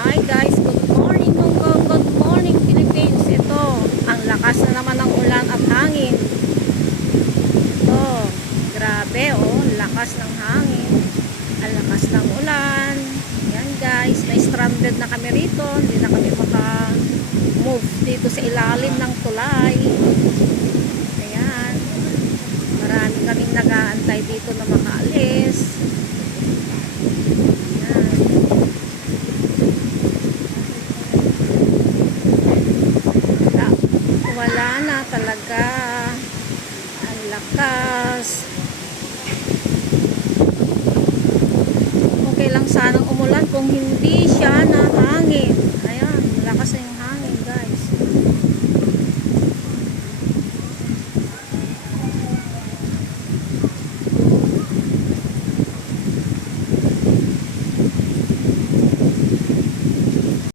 Hi guys, good morning Hong Kong, good morning Philippines. Ito, ang lakas na naman ng ulan at hangin. Ito, grabe oh, lakas ng hangin. Ang lakas ng ulan. Yan guys, na-stranded na kami rito. Hindi na kami maka-move dito sa ilalim ng tulay. Ayan. Marami kaming nag-aantay dito na makaalis. Wala na talaga, ang lakas. Okay lang sanang umulan kung hindi siya na hangin. Ayan, lakas na yung